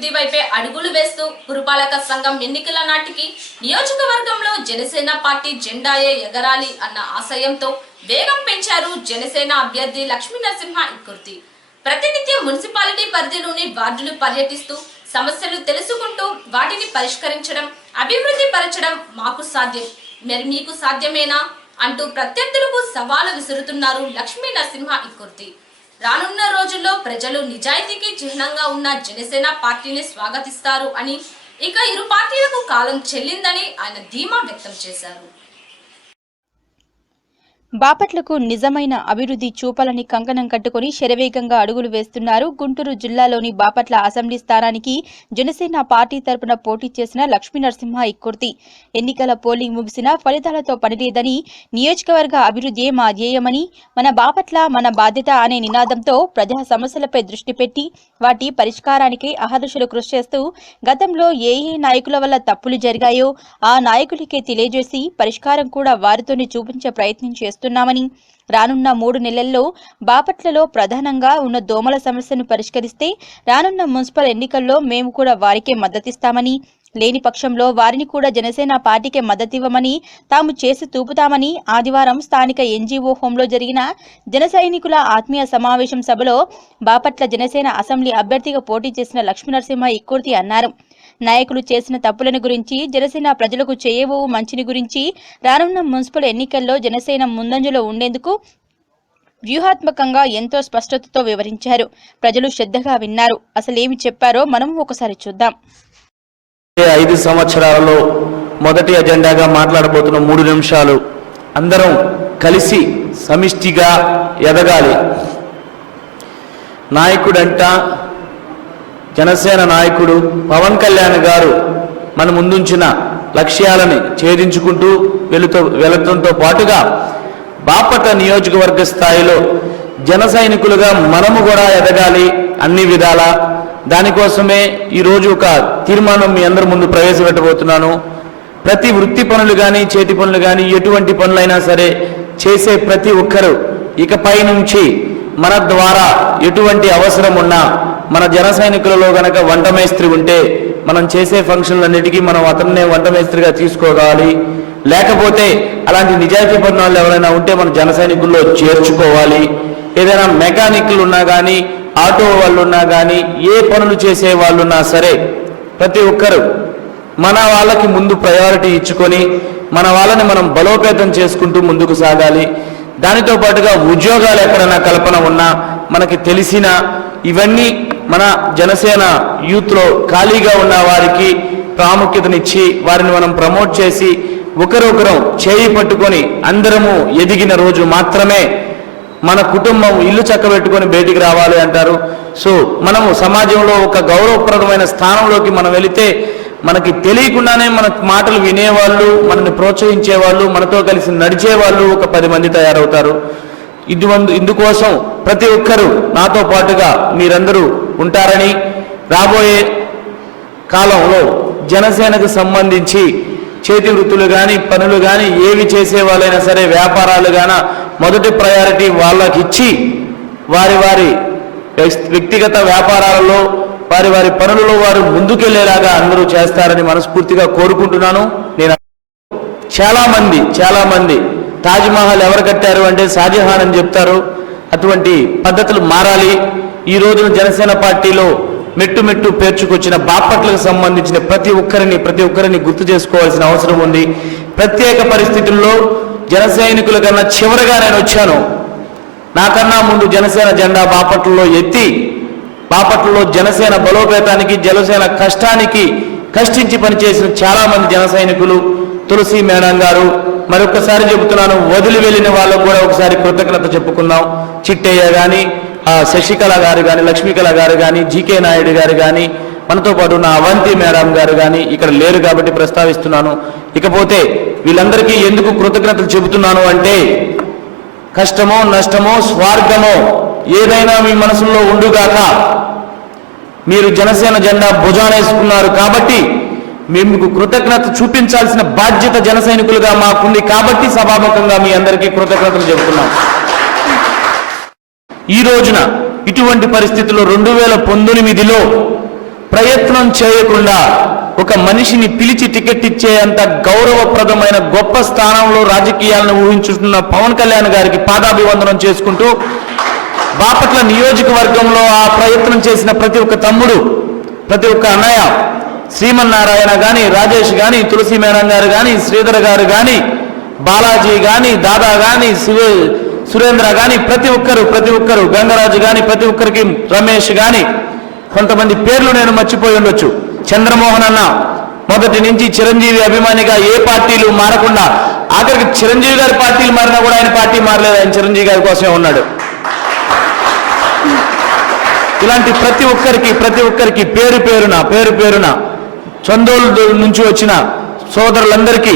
అభివృద్ధి వైపే అడుగులు వేస్తూ పురపాలక సంఘం ఎన్నికల నాటికి నియోజకవర్గంలో జనసేన పార్టీ జెండాయే ఎగరాలి అన్న ఆశయంతో వేగం పెంచారు జనసేన అభ్యర్థి లక్ష్మీ నరసింహ ఇక్కుర్తి ప్రతినిత్యం మున్సిపాలిటీ పరిధిలోని వార్డులు పర్యటిస్తూ సమస్యలు తెలుసుకుంటూ వాటిని పరిష్కరించడం అభివృద్ధి పరచడం మాకు సాధ్యం. మరి మీకు సాధ్యమేనా? అంటూ ప్రత్యర్థులకు సవాలు విసురుతున్నారు లక్ష్మీ నరసింహ ఇక్కుర్తి రానున్న రోజుల్లో ప్రజలు నిజాయితీకి చిహ్నంగా ఉన్న జనసేన పార్టీని స్వాగతిస్తారు అని ఇక ఇరు పార్టీలకు కాలం చెల్లిందని ఆయన ధీమా వ్యక్తం చేశారు. బాపట్లకు నిజమైన అభివృద్ధి చూపాలని కంకణం కట్టుకుని శరవేగంగా అడుగులు వేస్తున్నారు. గుంటూరు జిల్లాలోని బాపట్ల అసెంబ్లీ స్థానానికి జనసేన పార్టీ తరపున పోటీ చేసిన లక్ష్మీ నరసింహ ఇక్కుర్తి ఎన్నికల పోలింగ్ ముగిసినా ఫలితాలతో పనిలేదని నియోజకవర్గ అభివృద్ధి మా ధ్యేయమని మన బాపట్ల మన బాధ్యత అనే నినాదంతో ప్రజా సమస్యలపై దృష్టి పెట్టి వాటి పరిష్కారానికి అహర్నిశలు కృషి చేస్తూ గతంలో ఏ ఏ నాయకుల వల్ల తప్పులు జరిగాయో ఆ నాయకులకే తెలియజేసి పరిష్కారం కూడా వారితోనే చూపించే ప్రయత్నం చేస్తున్నామని రానున్న మూడు నెలల్లో బాపట్లలో ప్రధానంగా ఉన్న దోమల సమస్యను పరిష్కరిస్తే రానున్న మున్సిపల్ ఎన్నికల్లో మేము కూడా వారికే మద్దతిస్తామని లేని పక్షంలో వారిని కూడా జనసేన పార్టీకే మద్దతివ్వమని తాము చేసి తూపుతామని ఆదివారం స్థానిక ఎన్జీఓ హోంలో జరిగిన జన సైనికుల ఆత్మీయ సమావేశం సభలో బాపట్ల జనసేన అసెంబ్లీ అభ్యర్థిగా పోటీ చేసిన లక్ష్మీనరసింహ ఇక్కుర్తి అన్నారు. నాయకులు చేసిన తప్పులను గురించి జనసేన ప్రజలకు చేయబోవు మంచిని గురించి రానున్న మున్సిపల్ ఎన్నికల్లో జనసేన ముందంజలో ఉండేందుకు వ్యూహాత్మకంగా ఎంతో స్పష్టతతో వివరించారు. ప్రజలు శ్రద్ధగా విన్నారు. అసలేమి చెప్పారో మనం ఒకసారి చూద్దాం. ఐదు సంవత్సరాలలో మొదటి అజెండాగా మాట్లాడబోతున్న మూడు నిమిషాలు అందరం కలిసి సమిష్టిగా ఎదగాలి. నాయకుడంట జనసేన నాయకుడు పవన్ కళ్యాణ్ గారు మన ముందుంచిన లక్ష్యాలని ఛేదించుకుంటూ వెళుతూ వెళుతంతో పాటుగా బాపట్ల నియోజకవర్గ స్థాయిలో జన సైనికులుగా మనము కూడా ఎదగాలి అన్ని విధాల. దానికోసమే ఈరోజు ఒక తీర్మానం మీ అందరి ముందు ప్రవేశపెట్టబోతున్నాను. ప్రతి వృత్తి పనులు కానీ చేతి పనులు కానీ ఎటువంటి పనులైనా సరే చేసే ప్రతి ఒక్కరూ ఇకపై నుంచి మన ద్వారా ఎటువంటి అవసరం ఉన్నా మన జన సైనికులలో గనక వంట మేస్త్రి ఉంటే మనం చేసే ఫంక్షన్లన్నిటికీ మనం అతన్నే వంట మేస్త్రిగా తీసుకోవాలి. లేకపోతే అలాంటి నిజాయితీ పడిన ఎవరైనా ఉంటే మన జన సైనికుల్లో చేర్చుకోవాలి. ఏదైనా మెకానిక్లు ఉన్నా కానీ ఆటో వాళ్ళు ఉన్నా కానీ ఏ పనులు చేసే వాళ్ళు ఉన్నా సరే ప్రతి ఒక్కరు మన వాళ్ళకి ముందు ప్రయారిటీ ఇచ్చుకొని మన వాళ్ళని మనం బలోపేతం చేసుకుంటూ ముందుకు సాగాలి. దానితో పాటుగా ఉద్యోగాలు ఎక్కడైనా కల్పన ఉన్నా మనకి తెలిసిన ఇవన్నీ మన జనసేన యూత్లో ఖాళీగా ఉన్న వారికి ప్రాముఖ్యతనిచ్చి వారిని మనం ప్రమోట్ చేసి ఒకరొకరం చేయి పట్టుకొని అందరము ఎదిగిన రోజు మాత్రమే మన కుటుంబం ఇల్లు చక్కబెట్టుకొని బయటికి రావాలి అంటారు. సో మనము సమాజంలో ఒక గౌరవప్రదమైన స్థానంలోకి మనం వెళితే మనకి తెలియకుండానే మన మాటలు వినేవాళ్ళు మనల్ని ప్రోత్సహించే వాళ్ళు మనతో కలిసి నడిచే వాళ్ళు ఒక పది మంది తయారవుతారు. ఇది ఇందుకోసం ప్రతి ఒక్కరూ నాతో పాటుగా మీరందరూ ఉంటారని రాబోయే కాలంలో జనసేనకు సంబంధించి చేతి వృత్తులు కానీ పనులు కానీ ఏవి చేసే వాళ్ళైనా సరే వ్యాపారాలు గాన మొదటి ప్రయారిటీ వాళ్ళకి ఇచ్చి వారి వారి వ్యక్తిగత వ్యాపారాలలో వారి వారి పనులలో వారు ముందుకెళ్ళేలాగా అందరూ చేస్తారని మనస్ఫూర్తిగా కోరుకుంటున్నాను. నేను చాలా మంది చాలా మంది తాజ్మహల్ ఎవరు కట్టారు అంటే షాజహాన్ అని చెప్తారు. అటువంటి పద్ధతులు మారాలి. ఈ రోజున జనసేన పార్టీలో మెట్టు మెట్టు పేర్చుకొచ్చిన బాపట్లకు సంబంధించిన ప్రతి ఒక్కరిని ప్రతి ఒక్కరిని గుర్తు చేసుకోవాల్సిన అవసరం ఉంది. ప్రత్యేక పరిస్థితుల్లో జన సైనికుల కన్నా చివరిగా నేను వచ్చాను. నాకన్నా ముందు జనసేన జెండా బాపట్లలో ఎత్తి బాపట్లలో జనసేన బలోపేతానికి జనసేన కష్టానికి కష్టించి పనిచేసిన చాలా మంది జన సైనికులు. తులసి మేడం గారు మరొకసారి చెబుతున్నాను వదిలి వెళ్ళిన వాళ్ళకు కూడా ఒకసారి కృతజ్ఞత చెప్పుకుందాం. చిట్టయ్య కానీ ఆ శశికళ గారు కానీ లక్ష్మీకళ గారు కానీ జీకే నాయుడు గారు కానీ మనతో పాటు ఉన్న అవంతి మేడం గారు కానీ ఇక్కడ లేరు కాబట్టి ప్రస్తావిస్తున్నాను. ఇకపోతే వీళ్ళందరికీ ఎందుకు కృతజ్ఞతలు చెబుతున్నాను అంటే కష్టమో నష్టమో స్వార్థమో ఏదైనా మీ మనసులో ఉండుగాక మీరు జనసేన జెండా భుజానేసుకున్నారు కాబట్టి మేము కృతజ్ఞత చూపించాల్సిన బాధ్యత జన సైనికులుగా మాకుంది కాబట్టి సభాముఖంగా మీ అందరికీ కృతజ్ఞతలు చెబుతున్నాం. ఈ రోజున ఇటువంటి పరిస్థితుల్లో రెండు వేల పంతొమ్మిదిలో ప్రయత్నం చేయకుండా ఒక మనిషిని పిలిచి టికెట్ ఇచ్చేంత గౌరవప్రదమైన గొప్ప స్థానంలో రాజకీయాలను ఊహించుతున్న పవన్ కళ్యాణ్ గారికి పాదాభివందనం చేసుకుంటూ బాపట్ల నియోజకవర్గంలో ఆ ప్రయత్నం చేసిన ప్రతి ఒక్క తమ్ముడు ప్రతి ఒక్క అన్నయ్య శ్రీమన్నారాయణ గాని రాజేష్ గాని తులసి మేనన్ గారు గాని శ్రీధర్ గారు గాని బాలాజీ గాని దాదా గాని సురేంద్ర గాని ప్రతి ఒక్కరు ప్రతి ఒక్కరు గంగరాజు గాని ప్రతి ఒక్కరికి రమేష్ గాని కొంతమంది పేర్లు నేను మర్చిపోయి ఉండొచ్చు. చంద్రమోహన్ అన్న మొదటి నుంచి చిరంజీవి అభిమానిగా ఏ పార్టీలు మారకుండా ఆఖరికి చిరంజీవి గారి పార్టీలు మారినా కూడా ఆయన పార్టీ మారలేదు ఆయన చిరంజీవి గారి కోసమే ఉన్నాడు. ఇలాంటి ప్రతి ఒక్కరికి ప్రతి ఒక్కరికి పేరు పేరున పేరు పేరున చందోలు నుంచి వచ్చిన సోదరులందరికీ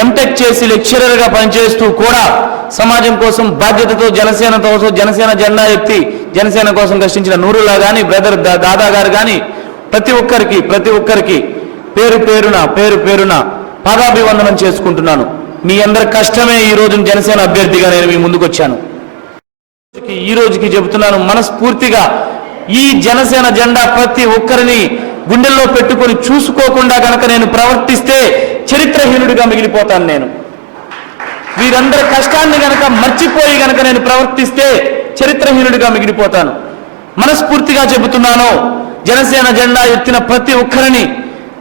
ఎంటెక్ చేసి లెక్చరర్గా పనిచేస్తూ కూడా సమాజం కోసం బాధ్యతతో జనసేనతో జనసేన జెండా ఎత్తి జనసేన కోసం కష్టించిన నూరులా కానీ బ్రదర్ దా- దాదా గారు కానీ ప్రతి ఒక్కరికి ప్రతి ఒక్కరికి పేరు పేరున పేరు పేరున పాదాభివందనం చేసుకుంటున్నాను. మీ అందరి కష్టమే ఈ రోజు జనసేన అభ్యర్థిగా నేను మీ ముందుకు వచ్చాను ఈ రోజుకి చెబుతున్నాను మనస్ఫూర్తిగా ఈ జనసేన జెండా ప్రతి ఒక్కరిని గుండెల్లో పెట్టుకొని చూసుకోకుండా గనక నేను ప్రవర్తిస్తే చరిత్రహీనుడిగా మిగిలిపోతాను నేను. వీరందరి కష్టాన్ని గనక మర్చిపోయి గనక నేను ప్రవర్తిస్తే చరిత్రహీనుడిగా మిగిలిపోతాను. మనస్ఫూర్తిగా చెబుతున్నాను జనసేన జెండా ఎత్తిన ప్రతి ఒక్కరిని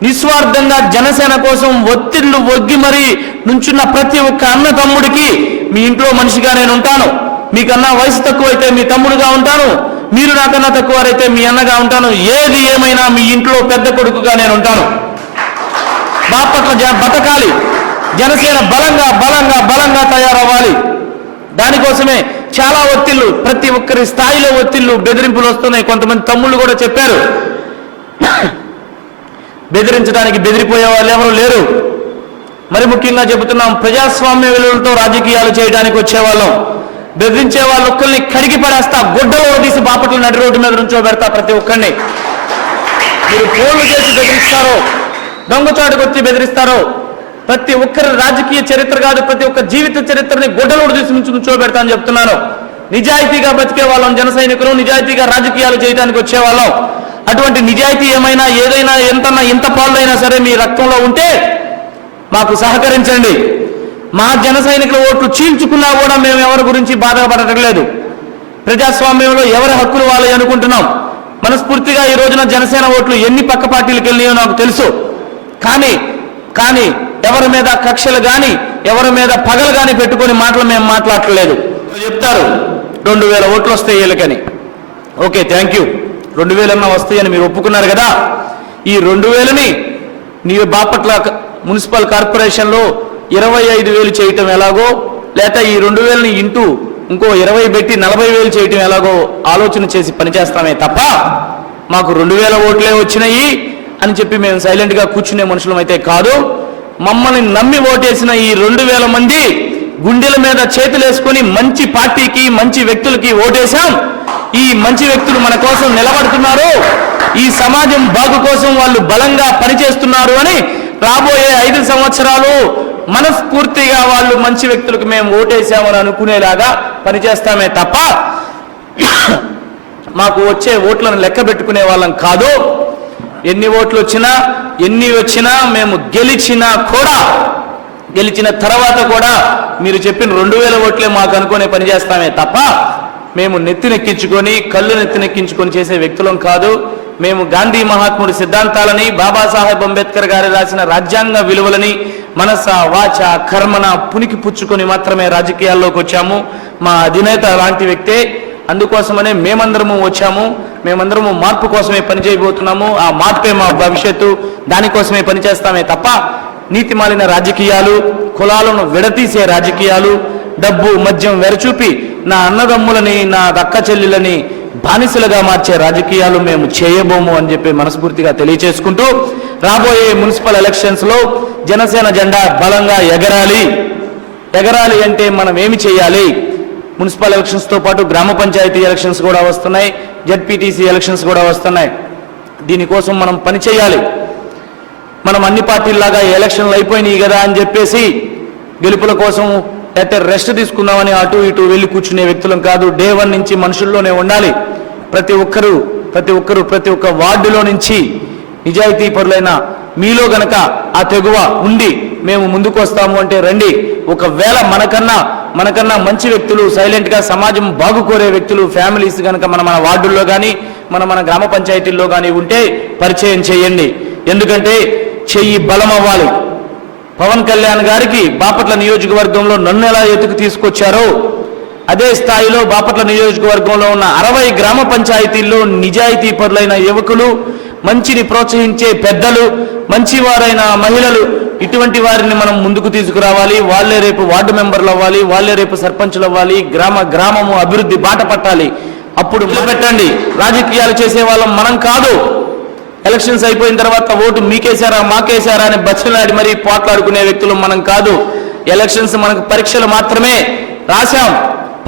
నిస్వార్థంగా జనసేన కోసం ఒత్తిళ్ళు ఒగ్గి మరీ నుంచున్న ప్రతి ఒక్క అన్న తమ్ముడికి మీ ఇంట్లో మనిషిగా నేను ఉంటాను. మీకన్నా వయసు తక్కువైతే మీ తమ్ముడుగా ఉంటాను. మీరు నాకన్నా తక్కువారైతే మీ అన్నగా ఉంటాను. ఏది ఏమైనా మీ ఇంట్లో పెద్ద కొడుకుగా నేను ఉంటాను. బాపట్ల జ బతకాలి. జనసేన బలంగా బలంగా బలంగా తయారవ్వాలి. దానికోసమే చాలా ఒత్తిళ్ళు ప్రతి ఒక్కరి స్థాయిలో ఒత్తిళ్ళు బెదిరింపులు వస్తున్నాయి. కొంతమంది తమ్ముళ్ళు కూడా చెప్పారు. బెదిరించడానికి బెదిరిపోయే వాళ్ళు ఎవరు లేరు. మరి ముఖ్యంగా చెబుతున్నాం ప్రజాస్వామ్య విలువలతో రాజకీయాలు చేయడానికి వచ్చేవాళ్ళం. బెదిరించే వాళ్ళ ఒక్కరిని కడిగి పడేస్తా గుడ్డలో తీసి బాపట్ల నడి రోడ్డు మీద నుంచో పెడతా ప్రతి ఒక్కరిని మీరు ఫోన్లు చేసి బెదిరిస్తారో దొంగచాటుకు వచ్చి బెదిరిస్తారో ప్రతి ఒక్కరి రాజకీయ చరిత్ర కాదు ప్రతి ఒక్క జీవిత చరిత్రని గుడ్డలోడు తీసి నుంచి నుంచోబెడతా అని చెప్తున్నాను. నిజాయితీగా బతికే వాళ్ళం జన సైనికులు నిజాయితీగా రాజకీయాలు చేయడానికి వచ్చేవాళ్ళం అటువంటి నిజాయితీ ఏమైనా ఏదైనా ఎంతన్నా ఇంత అయినా సరే మీ రక్తంలో ఉంటే మాకు సహకరించండి. మా జన సైనికుల ఓట్లు చీల్చుకున్నా కూడా మేము ఎవరి గురించి బాధపడటం లేదు. ప్రజాస్వామ్యంలో ఎవరి హక్కులు వాళ్ళు అనుకుంటున్నాం. మనస్ఫూర్తిగా ఈ రోజున జనసేన ఓట్లు ఎన్ని పక్క పార్టీలకు వెళ్ళినాయో నాకు తెలుసు. కానీ కానీ ఎవరి మీద కక్షలు కానీ ఎవరి మీద పగలు కానీ పెట్టుకొని మాటలు మేము మాట్లాడలేదు చెప్తారు రెండు వేల ఓట్లు వస్తాయి వీళ్ళకని. Okay thank you. రెండు వేలన్నా వస్తాయని మీరు ఒప్పుకున్నారు కదా? ఈ రెండు వేలని నీ బాపట్ల మున్సిపల్ కార్పొరేషన్లో ఇరవై ఐదు వేలు చేయటం ఎలాగో లేక ఈ రెండు వేలని ఇంటూ ఇంకో ఇరవై పెట్టి నలభై వేలు చేయటం ఎలాగో ఆలోచన చేసి పనిచేస్తామే తప్ప మాకు రెండు వేల ఓట్లే వచ్చినాయి అని చెప్పి మేము సైలెంట్గా కూర్చునే మనుషులమైతే కాదు. మమ్మల్ని నమ్మి ఓటేసిన ఈ రెండు వేల మంది గుండెల మీద చేతులేసుకొని మంచి పార్టీకి మంచి వ్యక్తులకి ఓటేశాం. ఈ మంచి వ్యక్తులు మన కోసం నిలబడుతున్నారు. ఈ సమాజం బాగు కోసం వాళ్ళు బలంగా పనిచేస్తున్నారు అని రాబోయే ఐదు సంవత్సరాలు మనస్ఫూర్తిగా వాళ్ళు మంచి వ్యక్తులకు మేము ఓటేసామని అనుకునేలాగా పనిచేస్తామే తప్ప మాకు వచ్చే ఓట్లను లెక్క పెట్టుకునే వాళ్ళం కాదు. ఎన్ని ఓట్లు వచ్చినా ఎన్ని వచ్చినా మేము గెలిచినా కూడా గెలిచిన తర్వాత కూడా మీరు చెప్పిన రెండు వేల ఓట్లే మాకు అనుకునే పనిచేస్తామే తప్ప మేము నెత్తినెక్కించుకొని కళ్ళు నెత్తినెక్కించుకొని చేసే వ్యక్తులం కాదు. మేము గాంధీ మహాత్ముడి సిద్ధాంతాలని బాబాసాహెబ్ అంబేద్కర్ గారు రాసిన రాజ్యాంగ విలువలని మనస వాచ కర్మన పునికి పుచ్చుకొని మాత్రమే రాజకీయాల్లోకి వచ్చాము. మా అధినేత లాంటి వ్యక్తే అందుకోసమనే మేమందరము వచ్చాము. మేమందరము మార్పు కోసమే పనిచేయబోతున్నాము. ఆ మార్పే మా భవిష్యత్తు. దానికోసమే పనిచేస్తామే తప్ప నీతి మాలిన రాజకీయాలు కులాలను విడతీసే రాజకీయాలు డబ్బు మద్యం వెరచూపి నా అన్నదమ్ములని నా దక్క చెల్లెలని బానిసలుగా మార్చే రాజకీయాలు మేము చేయబోము అని చెప్పి మనస్ఫూర్తిగా తెలియచేసుకుంటూ రాబోయే మున్సిపల్ ఎలక్షన్స్లో జనసేన జెండా బలంగా ఎగరాలి. ఎగరాలి అంటే మనం ఏమి చేయాలి? మున్సిపల్ ఎలక్షన్స్తో పాటు గ్రామ పంచాయతీ ఎలక్షన్స్ కూడా వస్తున్నాయి. జడ్పీటీసీ ఎలక్షన్స్ కూడా వస్తున్నాయి. దీనికోసం మనం పని చేయాలి. మనం అన్ని పార్టీల్లాగా ఎలక్షన్లు అయిపోయినాయి కదా అని చెప్పేసి గెలుపుల కోసం అయితే రెస్ట్ తీసుకుందామని అటు ఇటు వెళ్ళి కూర్చునే వ్యక్తులం కాదు. డే వన్ నుంచి మనుషుల్లోనే ఉండాలి. ప్రతి ఒక్కరూ ప్రతి ఒక్కరూ ప్రతి ఒక్క వార్డులో నుంచి నిజాయితీ పరులైన మీలో గనక ఆ తెగువ ఉండి మేము ముందుకు వస్తాము అంటే రండి. ఒకవేళ మనకన్నా మనకన్నా మంచి వ్యక్తులు సైలెంట్గా సమాజం బాగుకోరే వ్యక్తులు ఫ్యామిలీస్ కనుక మన మన వార్డుల్లో కానీ మన మన గ్రామ పంచాయతీల్లో కానీ ఉంటే పరిచయం చేయండి. ఎందుకంటే చెయ్యి బలం అవ్వాలి పవన్ కళ్యాణ్ గారికి బాపట్ల నియోజకవర్గంలో నన్ను ఎలా ఎత్తుకు తీసుకొచ్చారో అదే స్థాయిలో బాపట్ల నియోజకవర్గంలో ఉన్న అరవై గ్రామ పంచాయతీల్లో నిజాయితీ పరులైన యువకులు మంచిని ప్రోత్సహించే పెద్దలు మంచివారైన మహిళలు ఇటువంటి వారిని మనం ముందుకు తీసుకురావాలి. వాళ్ళే రేపు వార్డు మెంబర్లు అవ్వాలి వాళ్ళే రేపు సర్పంచులు అవ్వాలి గ్రామ గ్రామము అభివృద్ధి బాట పట్టాలి. అప్పుడు పెట్టండి రాజకీయాలు చేసే వాళ్ళం మనం కాదు. ఎలక్షన్స్ అయిపోయిన తర్వాత ఓటు మీకేశారా మాకేశారా అని బచ్చలాడి మరీ పోట్లాడుకునే వ్యక్తులు మనం కాదు. ఎలక్షన్స్ మనకు పరీక్షలు మాత్రమే. రాశాం.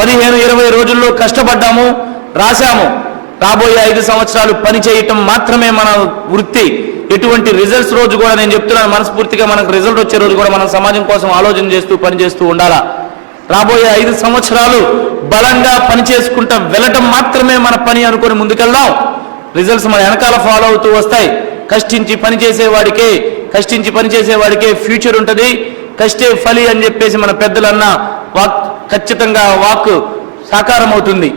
పదిహేను ఇరవై రోజుల్లో కష్టపడ్డాము. రాశాము. రాబోయే ఐదు సంవత్సరాలు పని చేయటం మాత్రమే మన వృత్తి. ఎటువంటి రిజల్ట్స్ రోజు కూడా నేను చెప్తున్నాను. మనస్ఫూర్తిగా మనకు రిజల్ట్ వచ్చే రోజు కూడా మనం సమాజం కోసం ఆలోచన చేస్తూ పనిచేస్తూ ఉండాలా? రాబోయే ఐదు సంవత్సరాలు బలంగా పని చేసుకుంటా వెళ్ళటం మాత్రమే మన పని అనుకుని ముందుకెళ్దాం. రిజల్ట్స్ మన వెనకాల ఫాలో అవుతూ వస్తాయి. కష్టించి పని చేసేవాడికే కష్టించి పని చేసేవాడికే ఫ్యూచర్ ఉంటుంది. కష్టే ఫలి అని చెప్పేసి మన పెద్దలన్న వాక్ ఖచ్చితంగా వాక్ సాకారం అవుతుంది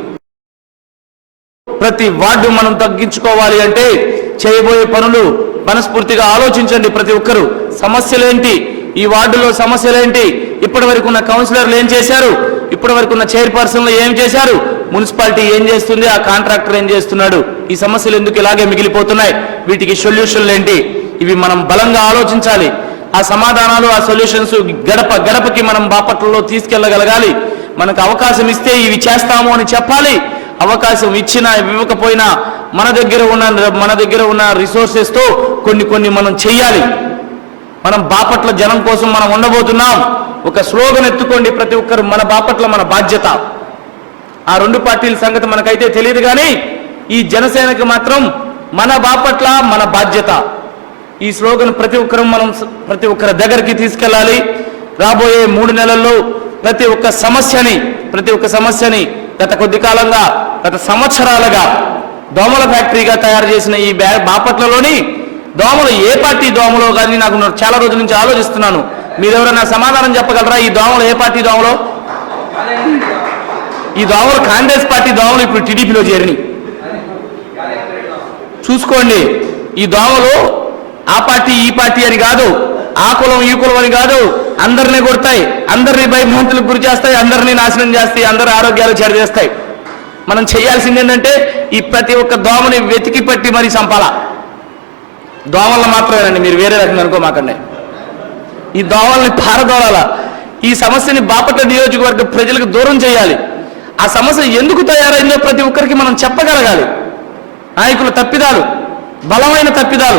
ప్రతి వార్డు మనం తగ్గించుకోవాలి అంటే చేయబోయే పనులు మనస్ఫూర్తిగా ఆలోచించండి ప్రతి ఒక్కరు. సమస్యలేంటి? ఈ వార్డులో సమస్యలేంటి? ఇప్పటి వరకు ఉన్న కౌన్సిలర్లు ఏం చేశారు? ఇప్పటి వరకు ఉన్న చైర్పర్సన్లు ఏం చేశారు? మున్సిపాలిటీ ఏం చేస్తుంది? ఆ కాంట్రాక్టర్ ఏం చేస్తున్నాడు? ఈ సమస్యలు ఎందుకు ఇలాగే మిగిలిపోతున్నాయి? వీటికి సొల్యూషన్లు ఏంటి? ఇవి మనం బలంగా ఆలోచించాలి. ఆ సమాధానాలు ఆ సొల్యూషన్స్ గడప గడపకి మనం బాపట్లలో తీసుకెళ్ళగలగాలి. మనకు అవకాశం ఇస్తే ఇవి చేస్తాము అని చెప్పాలి. అవకాశం ఇచ్చినా ఇవ్వకపోయినా మన దగ్గర ఉన్న మన దగ్గర ఉన్న రిసోర్సెస్తో కొన్ని కొన్ని మనం చెయ్యాలి. మనం బాపట్ల జనం కోసం మనం ఉండబోతున్నాం. ఒక స్లోగన్ ఎత్తుకోండి ప్రతి ఒక్కరు. మన బాపట్ల మన బాధ్యత. ఆ రెండు పార్టీల సంగతి మనకైతే తెలియదు కానీ ఈ జనసేనకి మాత్రం మన బాపట్ల మన బాధ్యత. ఈ స్లోగన్ ప్రతి ఒక్కరం మనం ప్రతి ఒక్కరి దగ్గరికి తీసుకెళ్ళాలి. రాబోయే మూడు నెలల్లో ప్రతి ఒక్క సమస్యని ప్రతి ఒక్క సమస్యని గత కొద్ది కాలంగా గత సంవత్సరాలుగా దోమల ఫ్యాక్టరీగా తయారు చేసిన ఈ బ్యా బాపట్లలోని దోమలు ఏ పార్టీ దోమలో కానీ నాకు చాలా రోజుల నుంచి ఆలోచిస్తున్నాను. మీరెవరైనా సమాధానం చెప్పగలరా ఈ దోమలు ఏ పార్టీ దోమలో? ఈ దోమలు కాంగ్రెస్ పార్టీ దోమలు ఇప్పుడు టీడీపీలో చేరినాయి చూసుకోండి ఈ దోమలు ఆ పార్టీ ఈ పార్టీ అని కాదు ఆ కులం ఈ కులం అని కాదు అందరినీ కొడతాయి అందరినీ భయభ్రాంతులకు గురి చేస్తాయి అందరినీ నాశనం చేస్తాయి అందరి ఆరోగ్యాలు చెడు చేస్తాయి. మనం చేయాల్సింది ఏంటంటే ఈ ప్రతి ఒక్క దోమని వెతికి పట్టి మరీ చంపాల. దోమలను మాత్రమేనండి మీరు వేరే రకంగా అనుకోమాకండి. ఈ దోమల్ని పారదోడాల ఈ సమస్యని బాపట్ల నియోజకవర్గ ప్రజలకు దూరం చేయాలి. ఆ సమస్య ఎందుకు తయారైందో ప్రతి ఒక్కరికి మనం చెప్పగలగాలి. నాయకుల తప్పిదాలు బలమైన తప్పిదాలు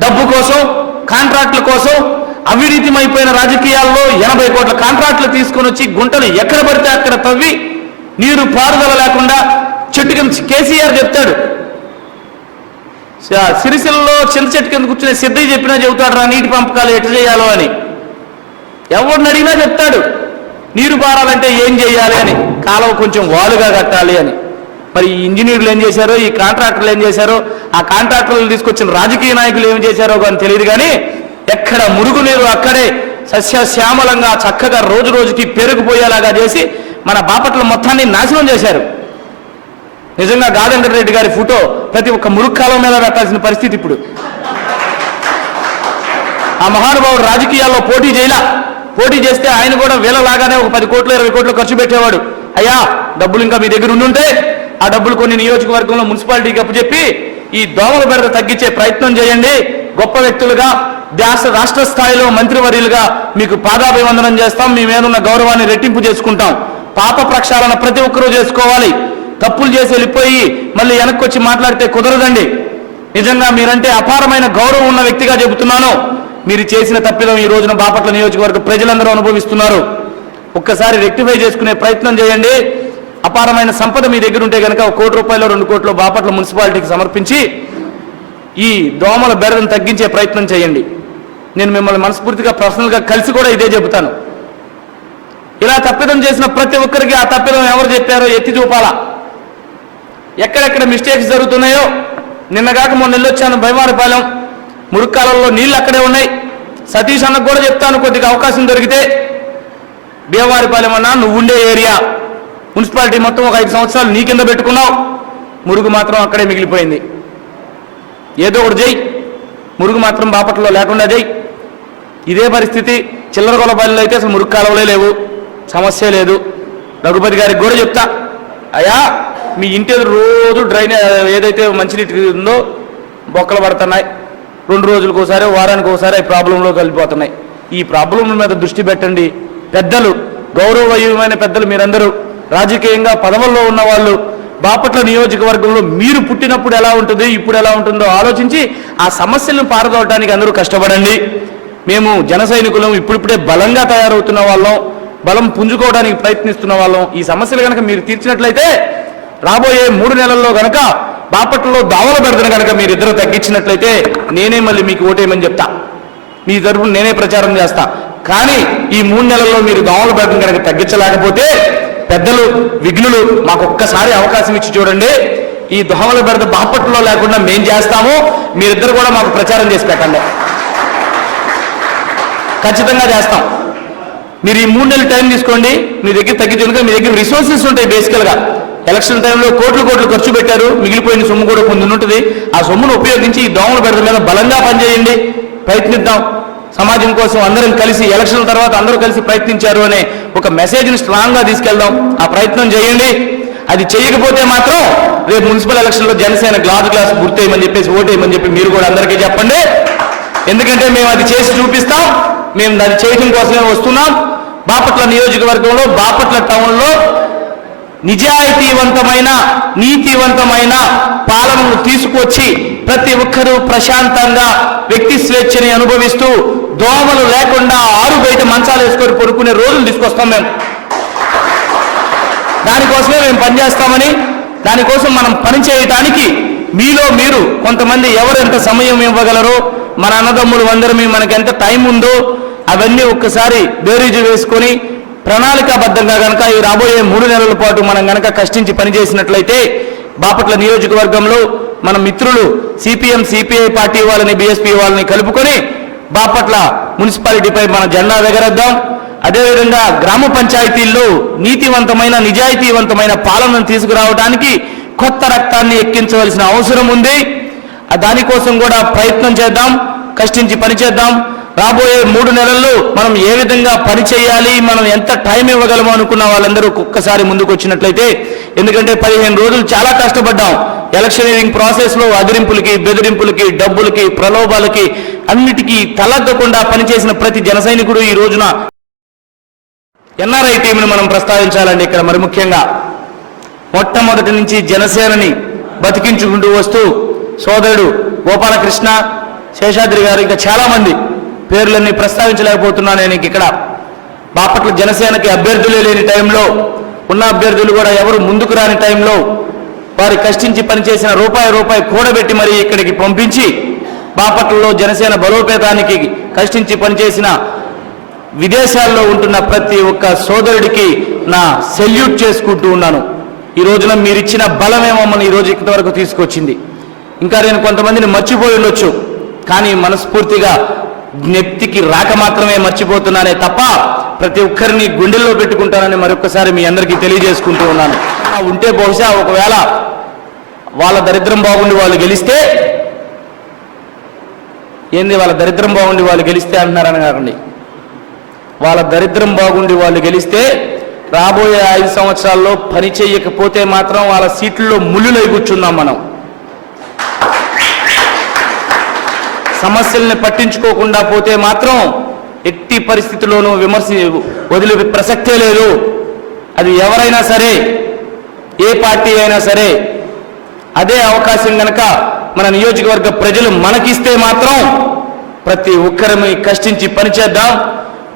డబ్బు కోసం కాంట్రాక్టుల కోసం అవినీతిమైపోయిన రాజకీయాల్లో ఎనభై కోట్ల కాంట్రాక్టులు తీసుకొని వచ్చి గుంటలు ఎక్కడ పడితే అక్కడ తవ్వి నీరు పారుదల లేకుండా చెట్టు కింద కేసీఆర్ చెప్తాడు. స- సిరిసిల్లలో చింత చెట్టు కింద కూర్చునే సిద్ధయ్య చెప్పినా చెబుతాడు రా నీటి పంపకాలు ఎట్లా చేయాలో అని. ఎవరిని అడిగినా చెప్తాడు. నీరు పారాలంటే ఏం చేయాలి అని? కాలువ కొంచెం వాలుగా కట్టాలి అని. మరి ఈ ఇంజనీర్లు ఏం చేశారో ఈ కాంట్రాక్టర్లు ఏం చేశారో ఆ కాంట్రాక్టర్లు తీసుకొచ్చిన రాజకీయ నాయకులు ఏం చేశారో కానీ తెలియదు కానీ ఎక్కడ మురుగు నీరు అక్కడే సస్యశ్యామలంగా చక్కగా రోజు రోజుకి పెరుగుపోయేలాగా చేసి మన బాపట్ల మొత్తాన్ని నాశనం చేశారు. నిజంగా గాదండ్ర రెడ్డి గారి ఫోటో ప్రతి ఒక్క మురుక్కాలం మీద పెట్టాల్సిన పరిస్థితి ఇప్పుడు. ఆ మహానుభావుడు రాజకీయాల్లో పోటీ చేయలా. పోటీ చేస్తే ఆయన కూడా వీళ్ళలాగానే ఒక పది కోట్లు ఇరవై కోట్లు ఖర్చు పెట్టేవాడు. అయ్యా డబ్బులు ఇంకా మీ దగ్గర ఉండుంటే ఆ డబ్బులు కొన్ని నియోజకవర్గంలో మున్సిపాలిటీకి అప్పచెప్పి ఈ దోమల బెడత తగ్గించే ప్రయత్నం చేయండి. గొప్ప వ్యక్తులుగా దేశ రాష్ట్ర స్థాయిలో మంత్రివర్యులుగా మీకు పాదాభివందనం చేస్తాం. మీ మీదున్న గౌరవాన్ని రెట్టింపు చేసుకుంటాం. పాప ప్రక్షాళన ప్రతి ఒక్కరూ చేసుకోవాలి. తప్పులు చేసి వెళ్ళిపోయి మళ్ళీ వెనక్కి వచ్చి మాట్లాడితే కుదరదండి. నిజంగా మీరంటే అపారమైన గౌరవం ఉన్న వ్యక్తిగా చెబుతున్నాను. మీరు చేసిన తప్పిదం ఈ రోజున బాపట్ల నియోజకవర్గ ప్రజలందరూ అనుభవిస్తున్నారు. ఒక్కసారి రెక్టిఫై చేసుకునే ప్రయత్నం చేయండి. అపారమైన సంపద మీ దగ్గర ఉంటే కనుక ఒక కోటి రూపాయలు రెండు కోట్లు బాపట్ల మున్సిపాలిటీకి సమర్పించి ఈ దోమల బెరను తగ్గించే ప్రయత్నం చేయండి. నేను మిమ్మల్ని మనస్ఫూర్తిగా పర్సనల్గా కలిసి కూడా ఇదే చెబుతాను. ఇలా తప్పిదం చేసిన ప్రతి ఒక్కరికి ఆ తప్పిదం ఎవరు చెప్పారో ఎత్తి చూపాలా? ఎక్కడెక్కడ మిస్టేక్స్ జరుగుతున్నాయో? నిన్నగాక మొన్న వెళ్ళొచ్చాను భయమారపాలెం మురుక్కాలంలో నీళ్ళు అక్కడే ఉన్నాయి. సతీష్ అన్నకు కూడా చెప్తాను కొద్దిగా అవకాశం దొరికితే. దేవారిపాలెం అన్నా నువ్వు ఉండే ఏరియా. మున్సిపాలిటీ మొత్తం ఒక ఐదు సంవత్సరాలు నీ కింద పెట్టుకున్నావు. మురుగు మాత్రం అక్కడే మిగిలిపోయింది. ఏదో ఒకటి చేయి మురుగు మాత్రం బాపట్లో లేకుండా చేయి ఇదే పరిస్థితి చిల్లర కొలపాలెంలో అయితే అసలు మురుగు కాలువలే లేవు. సమస్య లేదు. రఘుపతి గారికి కూడా చెప్తా. అయ్యా మీ ఇంటి రోజు డ్రైనే ఏదైతే మంచినీటి ఉందో బొక్కలు పడుతున్నాయి. రెండు రోజులకు ఒకసారి వారానికి ఒకసారి ఈ ప్రాబ్లంలో కలిపిపోతున్నాయి ఈ ప్రాబ్లం మీద దృష్టి పెట్టండి. పెద్దలు గౌరవయుమైన పెద్దలు మీరందరూ రాజకీయంగా పదవుల్లో ఉన్న వాళ్ళు బాపట్ల నియోజకవర్గంలో మీరు పుట్టినప్పుడు ఎలా ఉంటుంది ఇప్పుడు ఎలా ఉంటుందో ఆలోచించి ఆ సమస్యలను పారదోవడానికి అందరూ కష్టపడండి. మేము జన సైనికులం ఇప్పుడిప్పుడే బలంగా తయారవుతున్న వాళ్ళం బలం పుంజుకోవడానికి ప్రయత్నిస్తున్న వాళ్ళం. ఈ సమస్యలు కనుక మీరు తీర్చినట్లయితే రాబోయే మూడు నెలల్లో కనుక బాపట్లలో దావల బెడదను కనుక మీరిద్దరూ తగ్గించినట్లయితే నేనే మళ్ళీ మీకు ఓటేయమని చెప్తా. మీ తరఫున నేనే ప్రచారం చేస్తా. కానీ ఈ మూడు నెలల్లో మీరు దోమల బెడదను కనుక తగ్గించలేకపోతే పెద్దలు విఘ్నులు మాకు ఒక్కసారి అవకాశం ఇచ్చి చూడండి. ఈ దోమల బెడద బాపట్లో లేకుండా మేం చేస్తాము. మీరిద్దరు కూడా మాకు ప్రచారం చేసి పెట్టండి. ఖచ్చితంగా చేస్తాం. మీరు ఈ మూడు నెలలు టైం తీసుకోండి. మీ దగ్గర తగ్గించి మీ దగ్గర రిసోర్సెస్ ఉంటాయి బేసికల్గా ఎలక్షన్ టైంలో కోట్లు కోట్లు ఖర్చు పెట్టారు. మిగిలిపోయిన సొమ్ము కూడా కొన్ని ఉంటుంది ఆ సొమ్మును ఉపయోగించి ఈ దోమల బెడద మీద బలంగా పనిచేయండి. ప్రయత్నిద్దాం. సమాజం కోసం అందరం కలిసి ఎలక్షన్ తర్వాత అందరూ కలిసి ప్రయత్నించారు అనే ఒక మెసేజ్ని స్ట్రాంగ్గా తీసుకెళ్దాం. ఆ ప్రయత్నం చేయండి. అది చేయకపోతే మాత్రం రేపు మున్సిపల్ ఎలక్షన్లో జనసేన గ్లాస్ గ్లాస్ గుర్తేయమని చెప్పేసి ఓటేయమని చెప్పి మీరు కూడా అందరికీ చెప్పండి. ఎందుకంటే మేము అది చేసి చూపిస్తాం. మేము దాన్ని చేయడం కోసమే వస్తున్నాం. బాపట్ల నియోజకవర్గంలో బాపట్ల టౌన్లో నిజాయితీవంతమైన నీతివంతమైన పాలనను తీసుకొచ్చి ప్రతి ఒక్కరూ ప్రశాంతంగా వ్యక్తి స్వేచ్ఛని అనుభవిస్తూ దోమలు లేకుండా ఆరు బయట మంచాలు వేసుకొని పడుకునే రోజులు తీసుకొస్తాం మేము. దానికోసమే మేము పనిచేస్తామని దానికోసం మనం పనిచేయటానికి మీలో మీరు కొంతమంది ఎవరు ఎంత సమయం ఇవ్వగలరో మన అన్నదమ్ములు అందరమీ మనకి ఎంత టైం ఉందో అవన్నీ ఒక్కసారి బేరీజు వేసుకొని ప్రణాళికాబద్ధంగా కనుక ఈ రాబోయే మూడు నెలల పాటు మనం గనక కష్టించి పనిచేసినట్లయితే బాపట్ల నియోజకవర్గంలో మన మిత్రులు సిపిఎం సిపిఐ పార్టీ వాళ్ళని బీఎస్పీ వాళ్ళని కలుపుకొని బాపట్ల మున్సిపాలిటీపై మన జెండా ఎగరేద్దాం అదేవిధంగా గ్రామ పంచాయతీల్లో నీతివంతమైన నిజాయితీవంతమైన పాలనను తీసుకురావడానికి కొత్త రక్తాన్ని ఎక్కించవలసిన అవసరం ఉంది. దానికోసం కూడా ప్రయత్నం చేద్దాం కష్టించి పనిచేద్దాం. రాబోయే మూడు నెలల్లో మనం ఏ విధంగా పని చేయాలి మనం ఎంత టైం ఇవ్వగలమో అనుకున్న వాళ్ళందరూ ఒక్కసారి ముందుకు వచ్చినట్లయితే ఎందుకంటే పదిహేను రోజులు చాలా కష్టపడ్డాం. ఎలక్షనీరింగ్ ప్రాసెస్లో అదిరింపులకి బెదిరింపులకి డబ్బులకి ప్రలోభాలకి అన్నిటికీ తలగ్గకుండా పనిచేసిన ప్రతి జన సైనికుడు ఈ రోజున ఎన్ఆర్ఐ టీంను మనం ప్రస్తావించాలండి ఇక్కడ. మరి ముఖ్యంగా మొట్టమొదటి నుంచి జనసేనని బతికించుకుంటూ వస్తూ సోదరుడు గోపాలకృష్ణ శేషాద్రి గారు ఇంకా చాలామంది పేర్లన్నీ ప్రస్తావించలేకపోతున్నాను నేను ఇక్కడ. బాపట్ల జనసేనకి అభ్యర్థులే లేని టైంలో ఉన్న అభ్యర్థులు కూడా ఎవరు ముందుకు రాని టైంలో వారు కష్టించి పనిచేసిన రూపాయి రూపాయి కూడబెట్టి మరీ ఇక్కడికి పంపించి బాపట్లలో జనసేన బలోపేతానికి కష్టించి పనిచేసిన విదేశాల్లో ఉంటున్న ప్రతి ఒక్క సోదరుడికి నా సెల్యూట్ చేసుకుంటూ ఉన్నాను. ఈ రోజున మీరిచ్చిన బలమే మమ్మల్ని ఈ రోజు ఇంతవరకు తీసుకొచ్చింది. ఇంకా నేను కొంతమందిని మర్చిపోయి ఉండొచ్చు కానీ మనస్ఫూర్తిగా జ్ఞప్తికి రాక మాత్రమే మర్చిపోతున్నానే తప్ప ప్రతి ఒక్కరిని గుండెల్లో పెట్టుకుంటానని మరొకసారి మీ అందరికీ తెలియజేసుకుంటూ ఉన్నాను. ఆ ఉంటే బహుశా ఒకవేళ వాళ్ళ దరిద్రం బాగుండి వాళ్ళు గెలిస్తే ఏంది వాళ్ళ దరిద్రం బాగుండి వాళ్ళు గెలిస్తే అంటున్నారని కాకండి. వాళ్ళ దరిద్రం బాగుండి వాళ్ళు గెలిస్తే రాబోయే ఐదు సంవత్సరాల్లో పని చేయకపోతే మాత్రం వాళ్ళ సీట్లలో ముళ్ళులై కూర్చున్నాం మనం. సమస్యల్ని పట్టించుకోకుండా పోతే మాత్రం ఎట్టి పరిస్థితుల్లోనూ విమర్శ వదిలే ప్రసక్తే లేదు. అది ఎవరైనా సరే ఏ పార్టీ అయినా సరే అదే అవకాశం గనక మన నియోజకవర్గ ప్రజలు మనకిస్తే మాత్రం ప్రతి ఒక్కరిని కష్టించి పనిచేద్దాం.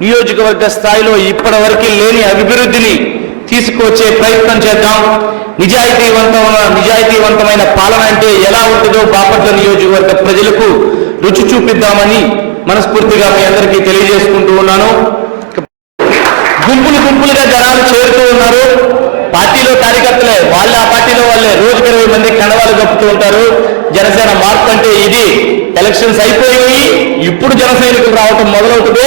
నియోజకవర్గ స్థాయిలో ఇప్పటి వరకు లేని అభివృద్ధిని తీసుకొచ్చే ప్రయత్నం చేద్దాం. నిజాయితీవంతమైన నిజాయితీవంతమైన పాలన అంటే ఎలా ఉంటుందో బాపట్ల నియోజకవర్గ ప్రజలకు రుచి చూపిద్దామని మనస్ఫూర్తిగా మీ అందరికీ తెలియజేసుకుంటూ ఉన్నాను. గుంపులు గుంపులుగా జనాలు చేరుతూ ఉన్నారు. పార్టీలో కార్యకర్తలే వాళ్ళే ఆ పార్టీలో వాళ్ళే. రోజుకి ఇరవై మంది కండవాలు కప్పుతూ ఉంటారు. జనసేన మార్పు అంటే ఇది. ఎలక్షన్స్ అయిపోయాయి. ఇప్పుడు జన సైనికులు రావటం మొదలవుతుంది.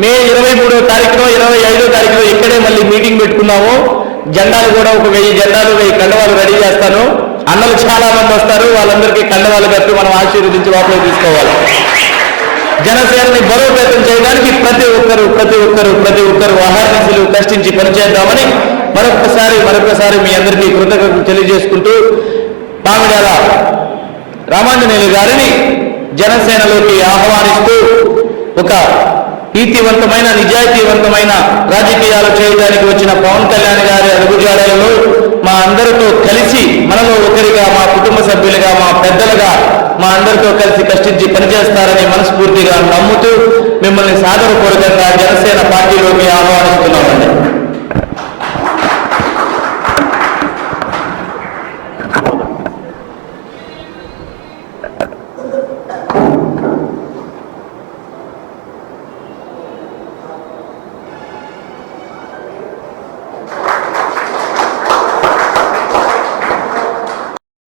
మే ఇరవై మూడో తారీఖున ఇరవై ఐదో తారీఖులో ఇక్కడే మళ్ళీ మీటింగ్ పెట్టుకున్నాము. జెండాలు కూడా ఒక వెయ్యి జెండాలు వెయ్యి కండవాలు రెడీ చేస్తాను. అన్నలు చాలా మంది వస్తారు. వాళ్ళందరికీ కండవాలు కట్టి మనం ఆశీర్వదించి లోపల తీసుకోవాలి. జనసేనని బలోపేతం చేయడానికి ప్రతి ఒక్కరు ప్రతి ఒక్కరు ప్రతి ఒక్కరు అహర్నిశలు కష్టించి పనిచేద్దామని మరొకసారి మరొకసారి మీ అందరికీ కృతజ్ఞతలు తెలియజేసుకుంటూ పామిడాల రామాంజనేయులు గారిని జనసేనలోకి ఆహ్వానిస్తూ ఒక నీతివంతమైన నిజాయితీవంతమైన రాజకీయాలు చేయడానికి వచ్చిన పవన్ కళ్యాణ్ గారి అడుగుజాడలలో మా అందరితో కలిసి మనలో ఒకరిగా మా కుటుంబ సభ్యులుగా మా పెద్దలుగా మా అందరితో కలిసి కష్టించి పనిచేస్తారని మనస్ఫూర్తిగా నమ్ముతూ మిమ్మల్ని సాదరపూర్వకంగా జనసేన పార్టీలోకి ఆహ్వానిస్తున్నామండి.